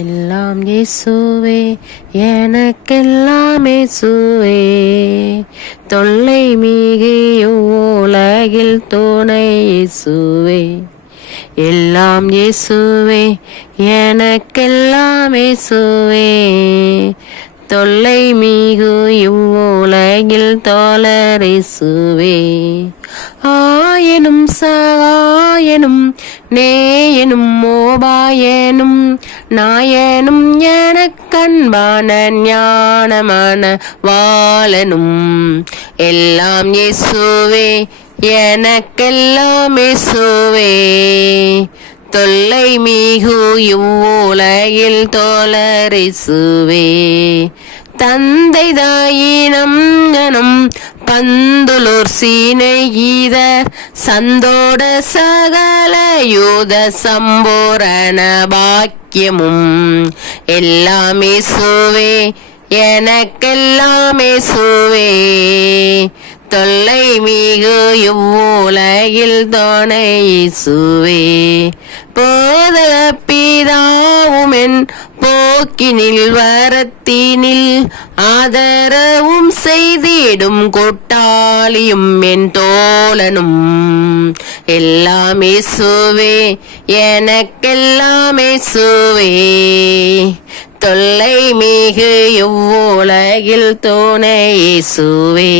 எல்லாம் இயேசுவே, எனக்கெல்லாம் இயேசுவே, தொல்லை மிகு உலகில் துணை இயேசுவே. எல்லாம் இயேசுவே, எனக்கெல்லாம் இயேசுவே, தொல்லை மிகு இவ்வுலகில் தோழர் இயேசுவே. ஆயனும் சகாயனும் நேயனும் மோபாயனும் நாயனும் எனக்கன்பான ஞானமான வாழனும். எல்லாம் இயேசுவே, எனக்கெல்லாம் இயேசுவே, தொல்லை மிகு இவ்வுலகில் தோழர் இயேசுவே. தந்தை தாயினம் ஜனம் பந்துலூர் சீனையீதர் சந்தோட சகல யூத சம்பூரண பாக்கியமும். எல்லாம் இயேசுவே, எனக்கெல்லாம் இயேசுவே, தொல்லை மிகு இவ்வுலகில் துணை இயேசுவே. போதக பிதாவுமென் போக்கினில் வரத்தினில் ஆதரவும் செய்திடும் கொட்டாளியும் என் தோழனும். எல்லாம் இயேசுவே, எனக்கெல்லாம் இயேசுவே, தொல்லை மிகு இவ்வுலகில் துணை இயேசுவே.